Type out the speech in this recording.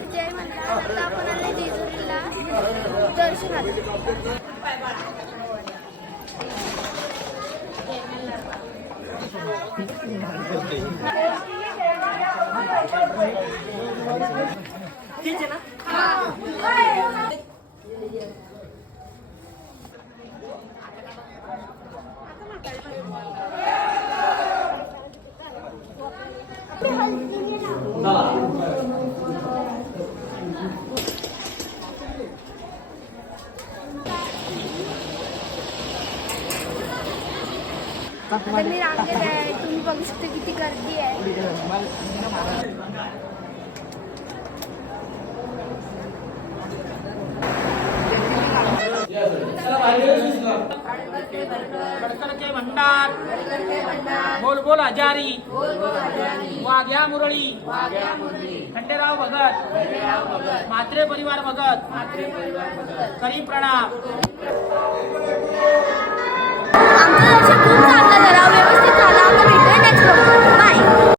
नमस्कार, जय मल्हार. आता आपण आले जेजुरीला दर्शनाला. आता मी रांगेत आहे, तुम्ही बघू शकता किती गर्दी आहे. भंडार बोल बोल हजारी वाघ्या मुरळी खंडेराव भगत म्हात्रे परिवार भगत करी प्रणाम.